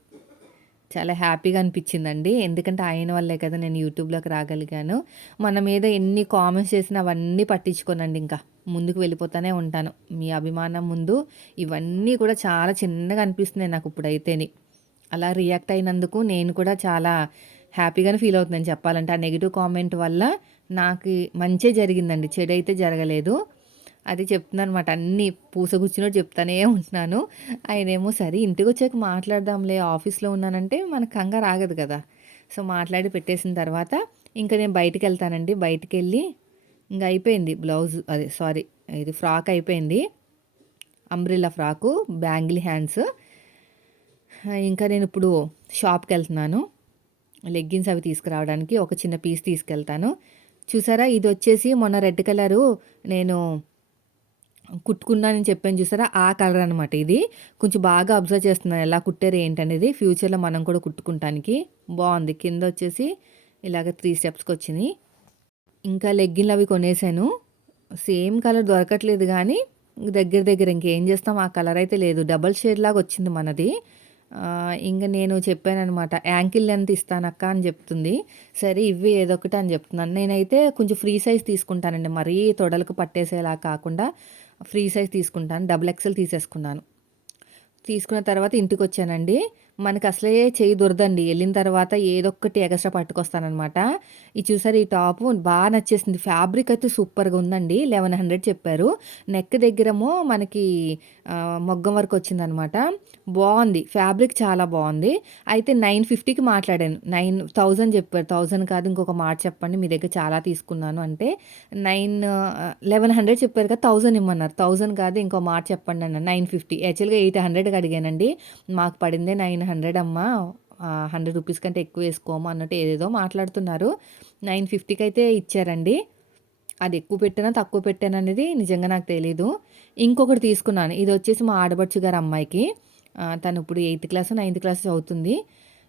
చాలా హ్యాపీగా అనిపించిందండి. ఎందుకంటే ఆయన వల్లే కదా నేను యూట్యూబ్‌లోకి రాగలిగాను. మన మీద ఎన్ని కామెంట్స్ చేసినా అవన్నీ పట్టించుకోనండి ఇంకా. ముందుకు వెళ్ళిపోతానే ఉంటాను. మీ అభిమానం ముందు ఇవన్నీ కూడా చాలా చిన్నగా అనిపిస్తున్నాయి నాకు ఇప్పుడైతేని. అలా రియాక్ట్ అయినందుకు నేను కూడా చాలా హ్యాపీగానే ఫీల్ అవుతున్నాను చెప్పాలంటే. ఆ నెగెటివ్ కామెంట్ వల్ల నాకి మంచే జరిగిందండి. చెడైతే జరగలేదు. అది చెప్తున్నాననమాట. అన్నీ పూసగుచ్చినట్టు చెప్తానే ఉంటున్నాను. ఆయనేమో సరే ఇంటికొచ్చాక మాట్లాడదాంలే ఆఫీస్‌లో ఉన్నానంటే మనకు కంగారు ఆగదు కదా! సో, మాట్లాడి పెట్టేసిన తర్వాత ఇంక నేను బయటికెళ్తానండి. బయటికెళ్ళి ఇంక అయిపోయింది బ్లౌజ్ అదే సారీ ఇది ఫ్రాక్ అయిపోయింది. Umbrella frock, bangle hands. ఇంకా నేనిప్పుడు షాప్‌కెళ్తున్నాను. లెగ్గిన్స్ అవి తీసుకురావడానికి ఒక చిన్న పీస్ తీసుకెళ్తాను. చూసారా ఇదొచ్చేసి మొన్న రెడ్ కలరు నేను కుట్టుకున్నానని చెప్పాను చూసారా? ఆ కలర్ అనమాట ఇది. కొంచెం బాగా అబ్జర్వ్ చేస్తున్నాను ఎలా కుట్టారు ఏంటనేది. ఫ్యూచర్‌లో మనం కూడా కుట్టుకుంటానికి. బావుంది. కిందొచ్చేసి ఇలాగ 3 స్టెప్స్‌కొచ్చినియి. ఇంకా లెగ్గిన్‌లవి కొనేసాను. సేమ్ కలర్ దొరకట్లేదు గానీ, దగ్గర దగ్గర ఇంకేం చేస్తాం ఆ కలర్ అయితే లేదు. డబుల్ షేడ్ లాగా వచ్చింది మనది. ఇంక నేను చెప్పాననమాట. యాంకిల్ లెంత్ ఇస్తానక్క అని చెప్తుంది. సరే ఇవ్వి ఏదో ఒకటి అని చెప్తున్నాను. నేనైతే కొంచెం ఫ్రీ సైజ్ తీసుకుంటానండి. మరీ తొడలకు పట్టేసేలా కాకుండా ఫ్రీ సైజ్ తీసుకుంటాను. డబుల్ ఎక్సెల్ తీసేసుకున్నాను. తీసుకున్న తర్వాత ఇంటికొచ్చానండి. మనకసలే చెయ్యి దురదండి. ఎళ్ళిన తర్వాత ఏదొక్కటి ఎగస్ట్రా పట్టుకొస్తాననమాట. ఇది చూసారా ఈ టాపు నచ్చేసింది. ఫ్యాబ్రిక్ అయితే సూపర్‌గా ఉందండి. 1100 చెప్పారు. నెక్ దగ్గరేమో మనకి మొగ్గం వర్క్ వచ్చిందనమాట. బావుంది. ఫ్యాబ్రిక్ చాలా బావుంది. అయితే 950కి మాట్లాడాను. 9000 చెప్పారు. 1000 కాదు ఇంకొక మాట చెప్పండి. మీ దగ్గర చాలా తీసుకున్నాను అంటే 1100 చెప్పారు కదా! 1000 ఇమ్మన్నారు. 1000 కాదు ఇంకో మాట చెప్పండి అన్నాను. 950 యాక్చువల్‌గా 800కి అడిగానండి. మాకు పడిందే 900 అమ్మా రూ. 100 కంటే ఎక్కువ వేసుకోము అన్నట్టు ఏదేదో మాట్లాడుతున్నారు. 950కి అయితే ఇచ్చారండి. అది ఎక్కువ పెట్టానా, తక్కువ పెట్టాననేది నిజంగా నాకు తెలీదు. ఇంకొకటి తీసుకున్నాను. ఇదొచ్చేసి మా ఆడపడుచు గారి అమ్మాయికి. తను ఇప్పుడు 8థ్ క్లాసో, 9థ్ క్లాసో చదువుతుంది.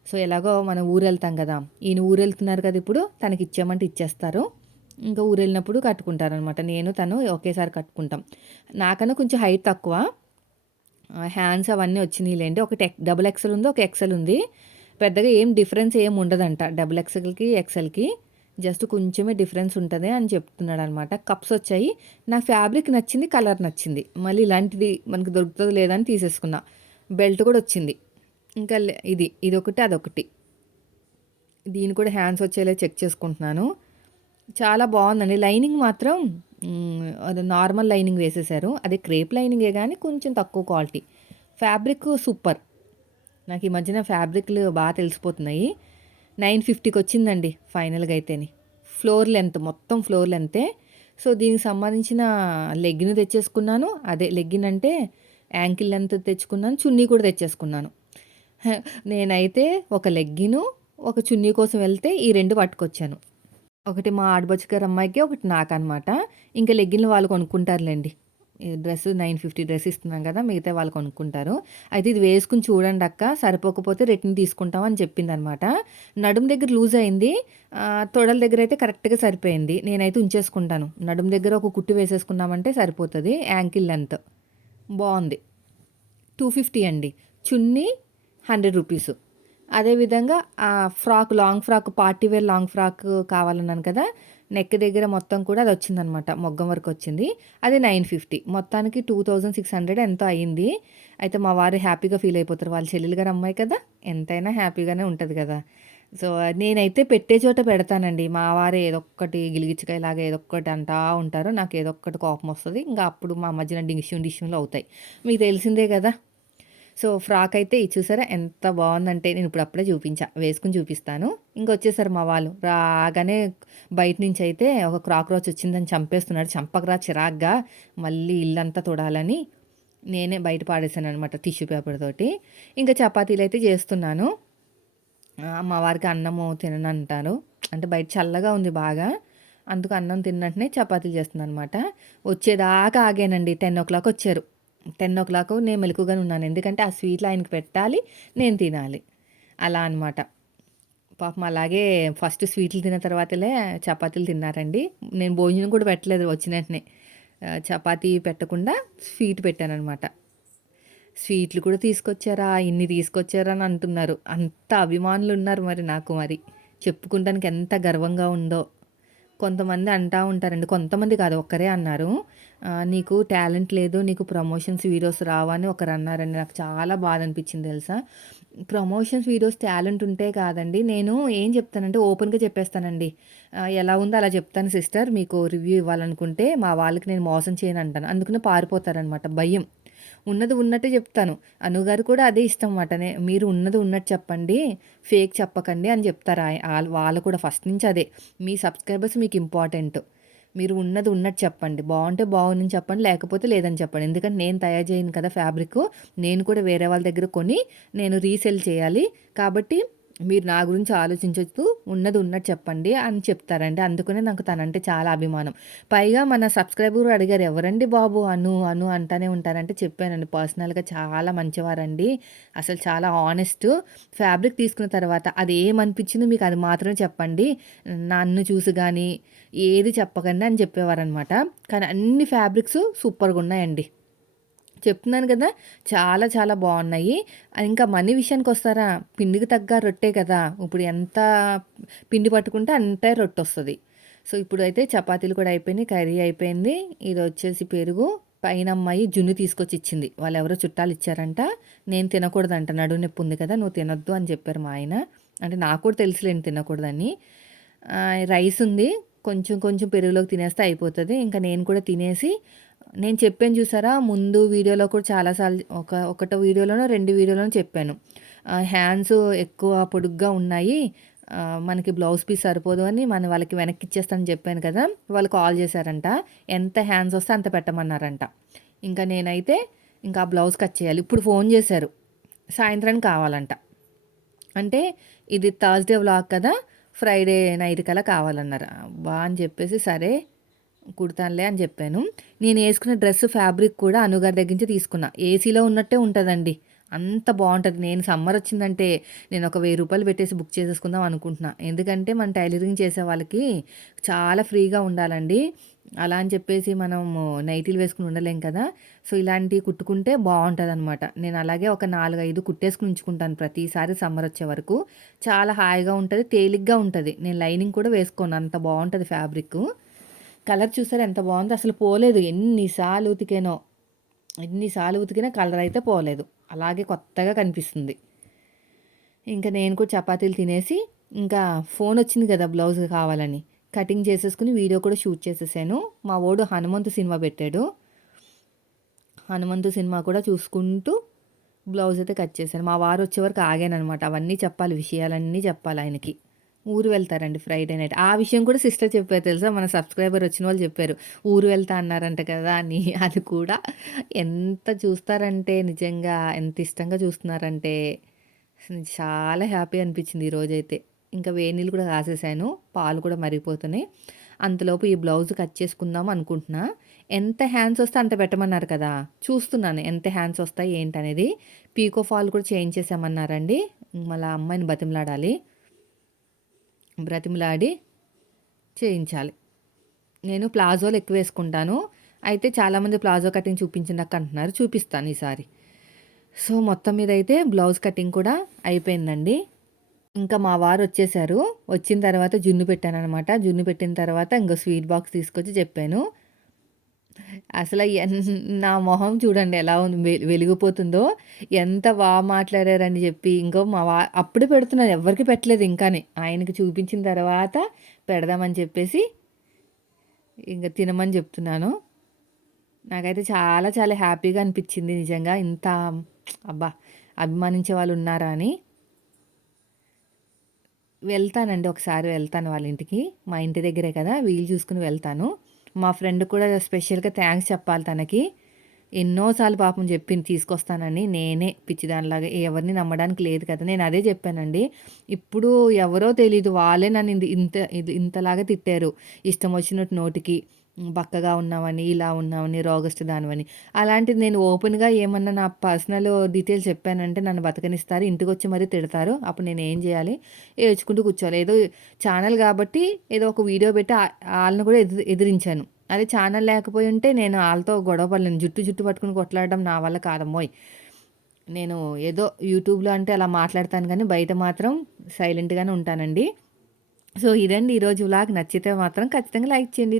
సో, ఎలాగో మనం ఊరెళ్తాం గదా! ఈయన ఊరెళ్తున్నారు కదా ఇప్పుడు. తనకిచ్చామంటే ఇచ్చేస్తారు. ఇంకా ఊరెళ్ళినప్పుడు కట్టుకుంటారనమాట. నేను, తను ఒకేసారి కట్టుకుంటాం. నాకన్నా కొంచెం హైట్ తక్కువ. హ్యాండ్స్ అవన్నీ వచ్చినియిలెండి. ఒకటి డబుల్ ఎక్సెల్ ఉంది. ఒక ఎక్సెల్ ఉంది. పెద్దగా ఏం డిఫరెన్స్ ఏం ఉండదంట డబుల్ ఎక్సెల్‌కి, ఎక్సెల్‌కి. జస్ట్ కొంచెమే డిఫరెన్స్ ఉంటది అని చెప్తున్నాడనమాట. కప్స్ వచ్చాయి. నాకు ఫ్యాబ్రిక్ నచ్చింది. కలర్ నచ్చింది. మళ్ళీ ఇలాంటిది మనకు దొరుకుతదో లేదా అని తీసేసుకున్నా. బెల్ట్ కూడా వచ్చింది. ఇంకా ఇదొకటి, అదొకటి. దీన్ని కూడా హ్యాండ్స్ వచ్చేలా చెక్ చేసుకుంటున్నాను. చాలా బావుందండి. లైనింగ్ మాత్రం అది నార్మల్ లైనింగ్ వేసేశారు. అది క్రేప్ లైనింగే గానీ కొంచెం తక్కువ క్వాలిటీ. Fabric super. నాకు ఈ మధ్యన ఫ్యాబ్రిక్‌లు తెలిసిపోతున్నాయి. 950కి వచ్చిందండి ఫైనల్‌గా అయితేని. ఫ్లోర్ లెంత్ మొత్తం ఫ్లోర్ లెంతే. సో, దీనికి సంబంధించిన లెగ్గిన్ తెచ్చేసుకున్నాను. అదే లెగ్గిన్ అంటే యాంకిల్ లెంత్ తెచ్చుకున్నాను. చున్నీ కూడా తెచ్చేసుకున్నాను. నేనైతే ఒక లెగ్గిను, ఒక చున్నీ కోసం వెళ్తే ఈ 2 పట్టుకొచ్చాను. ఒకటి మా ఆడపడుచు గారి అమ్మాయికి, ఒకటి నాకనమాట. ఇంకా లెగ్గిన్‌లు వాళ్ళు కొనుక్కుంటారులెండి. ఈ డ్రెస్ 950 డ్రెస్ ఇస్తున్నాం కదా! మిగతా వాళ్ళు కొనుక్కుంటారు. అయితే ఇది వేసుకొని చూడండక్క, సరిపోకపోతే రిటర్న్ తీసుకుంటాం అని చెప్పిందనమాట. నడుము దగ్గర లూజ్ అయింది. తొడల దగ్గర అయితే కరెక్ట్‌గా సరిపోయింది. నేనైతే ఉంచేసుకుంటాను. నడుము దగ్గర ఒక కుట్టు వేసేసుకున్నామంటే సరిపోతది. Ankle length. బావుంది. 250 అండి. చున్నీ రూ. 100. అదేవిధంగా long frock party wear long frock కావాలన్నాను కదా! నెక్ దగ్గర మొత్తం కూడా అదొచ్చిందనమాట. మొగ్గం వర్క్ వచ్చింది. అది 950. మొత్తానికి 2600 ఎంతో అయింది. అయితే మా వారు హ్యాపీగా ఫీల్ అయిపోతారు. వాళ్ళ చెల్లెలు గారి అమ్మాయి కదా! ఎంతైనా హ్యాపీగానే ఉంటది కదా! సో, నేనైతే పెట్టే చోట పెడతానండి. మా వారు ఏదొక్కటి గిలిగిచ్చికాయలాగా ఏదొక్కటి అంటా ఉంటారు. నాకు ఏదొక్కటి కోపమొస్తది. ఇంక అప్పుడు మా మధ్యన డిష్యూమ్‌లు అవుతాయి. మీకు తెలిసిందే కదా! సో, ఫ్రాక్ అయితే ఇది చూసారా ఎంత బావుందంటే నేనిప్పుడు అప్పుడే చూపించా. వేసుకొని చూపిస్తాను. ఇంకొచ్చేసారు మా వాళ్ళు. రాగానే బయట నుంచయితే ఒక కాక్రోచ్ వచ్చిందని చంపేస్తున్నాడు. చంపకురా చిరాగ్గా మళ్ళీ ఇల్లంతా తుడాలని నేనే బయట పాడేసాననమాట టిష్యూ పేపర్ తోటి. ఇంకా చపాతీలయితే చేస్తున్నాను. మా వారికి అన్నము తిననంటారు. అంటే బయట చల్లగా ఉంది బాగా. అందుకు అన్నం తిన్న వెంటనే చపాతీలు చేస్తున్నాననమాట. వచ్చేదాకా ఆగానండి. 10:00 వచ్చారు. 10:00 నేను మెలకువగానే ఉన్నాను. ఎందుకంటే ఆ స్వీట్లు ఆయనకి పెట్టాలి. నేను తినాలి. అలా అనమాట. పాపం అలాగే ఫస్ట్ స్వీట్లు తిన్న తర్వాతలే చపాతీలు తిన్నారండి. నేను భోజనం కూడా పెట్టలేదు వచ్చిన వెంటనే. చపాతీ పెట్టకుండా స్వీట్ పెట్టాననమాట. స్వీట్లు కూడా తీసుకొచ్చారా? ఇన్ని తీసుకొచ్చారా? అని అంటున్నారు. అంత అభిమానులున్నారు మరి నాకు మరి. చెప్పుకుంటానికి ఎంత గర్వంగా ఉందో. కొంతమంది అంటా ఉంటారండి. కొంతమంది కాదు ఒక్కరే అన్నారు. "నీకు టాలెంట్ లేదు. నీకు ప్రమోషన్స్ వీడియోస్ రావు" అని ఒకరన్నారండి. నాకు చాలా బాధ అనిపించింది తెలుసా! ప్రమోషన్స్ వీడియోస్ టాలెంట్ ఉంటే కాదండి. నేను ఏం చెప్తానంటే ఓపెన్‌గా చెప్పేస్తానండి. ఎలా ఉందో అలా చెప్తాను సిస్టర్. మీకు రివ్యూ ఇవ్వాలనుకుంటే మా వాళ్ళకి నేను మోసం చేయనంటాను. అందుకనే పారిపోతారనమాట భయం. ఉన్నది ఉన్నట్టే చెప్తాను. అనుగారు కూడా అదే ఇష్టం మాట. మీరు ఉన్నది ఉన్నట్టు చెప్పండి. ఫేక్ చెప్పకండి అని చెప్తారు. వాళ్ళు కూడా ఫస్ట్ నుంచి అదే. మీ సబ్స్క్రైబర్స్ మీకు ఇంపార్టెంట్. మీరు ఉన్నది ఉన్నట్టు చెప్పండి. బావుంటే బావుందని చెప్పండి. లేకపోతే లేదని చెప్పండి. ఎందుకంటే నేను తయారు చేయను కదా ఫ్యాబ్రికు. నేను కూడా వేరే వాళ్ళ దగ్గర కొని నేను రీసేల్ చేయాలి. కాబట్టి మీరు నా గురించి ఆలోచించొద్దు. ఉన్నది ఉన్నట్టు చెప్పండి అని చెప్తారండి. అందుకనే నాకు తనంటే చాలా అభిమానం. పైగా మన సబ్స్క్రైబర్ కూడా అడిగారు, "ఎవరండి బాబు అను అంటానే ఉంటారంటే" చెప్పానండి. పర్సనల్‌గా చాలా మంచివారండి. అసలు చాలా హానెస్ట్. ఫ్యాబ్రిక్ తీసుకున్న తర్వాత అది ఏమనిపించిందో మీకు అది మాత్రమే చెప్పండి. నన్ను చూసి గాని ఏది చెప్పకండి అని చెప్పేవారనమాట. కానీ అన్ని ఫ్యాబ్రిక్స్ సూపర్‌గున్నాయండి. చెప్తున్నాను కదా! చాలా చాలా బావున్నాయి. ఇంకా మనీ విషయానికొస్తారా? పిండికి తగ్గ రొట్టే కదా! ఇప్పుడు ఎంత పిండి పట్టుకుంటే అంతే రొట్టొస్తది. సో, ఇప్పుడైతే చపాతీలు కూడా అయిపోయినాయి. కర్రీ అయిపోయింది. ఇదొచ్చేసి పెరుగు. పైన అమ్మాయి జున్ను తీసుకొచ్చి ఇచ్చింది. వాళ్ళెవరో చుట్టాలిచ్చారంట. నేను తినకూడదంట. నడుము నొప్పి ఉంది కదా! నువ్వు తినొద్దు అని చెప్పారు మా ఆయన. అంటే నాకు కూడా తెలుసులెండి తినకూడదని. రైస్ ఉంది. కొంచెం కొంచెం పెరుగులోకి తినేస్తే అయిపోతది. ఇంకా నేను కూడా తినేసి నేను చెప్పాను చూసారా? ముందు వీడియోలో కూడా చాలా సార్లు ఒకటో వీడియోలోనో, 2 వీడియోలోనో చెప్పాను. హ్యాండ్స్ ఎక్కువ పొడుగ్గా ఉన్నాయి. మనకి బ్లౌజ్ పీస్ సరిపోదు అని వాళ్ళకి వెనక్కిచ్చేస్తానని చెప్పాను కదా! వాళ్ళు కాల్ చేశారంట. ఎంత హ్యాండ్స్ వస్తే అంత పెట్టమన్నారంట. ఇంకా నేనైతే ఇంకా ఆ బ్లౌజ్ కట్ చేయాలి. ఇప్పుడు ఫోన్ చేశారు. సాయంత్రానికి కావాలంట. అంటే ఇది థర్స్‌డే వ్లాగ్ కదా! ఫ్రైడే నైట్ కల్లా కావాలన్నారు. అబ్బా! అని చెప్పేసి సరే కుడతానులే అని చెప్పాను. నేనేసుకున్న డ్రెస్ ఫ్యాబ్రిక్ కూడా అనుగారి దగ్గర నుంచి తీసుకున్నా. ఏసీలో ఉన్నట్టే ఉంటదండి. అంత బావుంటది. నేను సమ్మరొచ్చిందంటే నేనొక రూ. 1000 పెట్టేసి బుక్ చేసేసుకుందాం అనుకుంటున్నా. ఎందుకంటే మన టైలరింగ్ చేసే వాళ్ళకి చాలా ఫ్రీగా ఉండాలండి. అలా అని చెప్పేసి మనము నైటీలు వేసుకొని ఉండలేం కదా! సో, ఇలాంటివి కుట్టుకుంటే బావుంటదనమాట. నేను అలాగే ఒక 4, 5 కుట్టేసుకొని ఉంచుకుంటాను ప్రతిసారి సమ్మరొచ్చే వరకు. చాలా హాయిగా ఉంటది. తేలిగ్గా ఉంటది. నేను లైనింగ్ కూడా వేసుకోను. అంత బావుంటది ఫ్యాబ్రిక్కు. కలర్ చూసారా ఎంత బావుందో? అసలు పోలేదు. ఎన్ని సార్లు ఉతికానో. ఎన్ని సార్లు ఉతికినా కలర్ అయితే పోలేదు. అలాగే కొత్తగా కనిపిస్తుంది. ఇంక నేను కూడా చపాతీలు తినేసి, ఇంకా ఫోనొచ్చింది కదా! బ్లౌజ్ కావాలని. కటింగ్ చేసేసుకొని వీడియో కూడా షూట్ చేసేసాను. మా వోడు 'హనుమంతు' సినిమా పెట్టాడు. 'హనుమంతు' సినిమా కూడా చూసుకుంటూ బ్లౌజ్ అయితే కట్ చేశాను. మా వారు వచ్చే వరకు ఆగాననమాట. అవన్నీ చెప్పాలి, విషయాలన్నీ చెప్పాలి ఆయనకి. ఊరు వెళ్తారండి ఫ్రైడే నైట్. ఆ విషయం కూడా సిస్టర్ చెప్పారు తెలుసా? మన సబ్స్క్రైబర్ వచ్చిన వాళ్ళు చెప్పారు. ఊరు వెళ్తా అన్నారంట కదా! అని. అది కూడా ఎంత చూస్తారంటే నిజంగా ఎంత ఇష్టంగా చూస్తున్నారంటే చాలా హ్యాపీ అనిపించింది ఈరోజైతే. ఇంకా వేడి నీళ్ళు కూడా కాసేసాను. పాలు కూడా మరిగిపోతున్నాయి. అంతలోపు ఈ బ్లౌజ్ కట్ చేసుకుందాం అనుకుంటున్నా. ఎంత హ్యాండ్స్ వస్తే అంత పెట్టమన్నారు కదా! చూస్తున్నాను ఎంత హ్యాండ్స్ వస్తాయి ఏంటనేది. పీకో ఫాల్ కూడా చేయించేసామన్నారండి. మళ్ళా అమ్మాయిని బతిమలాడాలి. బ్రతిమలాడి చేయించాలి. నేను ప్లాజోలు ఎక్కువేసుకుంటాను. అయితే చాలామంది ప్లాజో కటింగ్ చూపించండి అక్క అంటున్నారు. చూపిస్తాను ఈసారి. సో, మొత్తం మీద అయితే బ్లౌజ్ కటింగ్ కూడా అయిపోయిందండి. ఇంకా మా వారొచ్చేసారు. వచ్చిన తర్వాత జున్ను పెట్టాననమాట. జున్ను పెట్టిన తర్వాత ఇంగో స్వీట్ బాక్స్ తీసుకొచ్చి చెప్పాను. అసల నా మొహం చూడండి ఎలా ఉంది వెలిగిపోతుందో. ఎంత మాట్లాడారని చెప్పి. ఇంకో అప్పుడే పెడుతున్నాను. ఎవ్వరికీ పెట్టలేదు ఇంకాని. ఆయనకి చూపించిన తర్వాత పెడదామని చెప్పేసి ఇంక తినమని చెప్తున్నాను. నాకైతే చాలా చాలా హ్యాపీగా అనిపిచ్చింది నిజంగా. ఇంత అబ్బా! అభిమానించే వాళ్ళున్నారా అని. వెళ్తానండి. ఒకసారి వెళ్తాను వాళ్ళ ఇంటికి. మా ఇంటి దగ్గరే కదా! వీలు చూసుకొని వెళ్తాను. మా ఫ్రెండ్ కూడా స్పెషల్‌గా థాంక్స్ చెప్పాలి తనకి. ఎన్నో సార్లు పాపం చెప్పింది తీసుకొస్తానని. నేనే పిచ్చిదానిలాగా ఎవరిని నమ్మడానికి లేదు కదా! నేను అదే చెప్పానండి. ఇప్పుడు ఎవరో తెలీదు. వాళ్ళే నన్ను ఇంతలాగా తిట్టారు. ఇష్టం వచ్చినట్టు నోటికి బక్కగా ఉన్నావని, ఇలా ఉన్నావని, రోగష్టి దానివని. అలాంటిది నేను ఓపెన్‌గా ఏమన్నా నా పర్సనల్ డీటెయిల్స్ చెప్పానంటే నన్ను బతకనిస్తారు. ఇంటికొచ్చి మరీ తిడతారు. అప్పుడు నేనేం జేయాలి? ఏడ్చుకుంటూ కూర్చోవాలి. ఏదో ఛానల్ గాబట్టి ఏదో ఒక వీడియో పెట్టి ఆళ్ళని కూడా ఎదిరించాను. అదే ఛానల్ లేకపోయుంటే నేను ఆళ్ళతో గొడవ పడలేను. జుట్టు పట్టుకొని కొట్లాడడం నా వల్ల కాదమ్మోయ్! నేను ఏదో యూట్యూబ్‌లో అంటే అలా మాట్లాడతాను గానీ, బయట మాత్రం సైలెంట్‌గానే ఉంటానండి. సో, ఇదండి ఈరోజు వ్లాగ్. నచ్చితే మాత్రం ఖచ్చితంగా లైక్ చేయండి.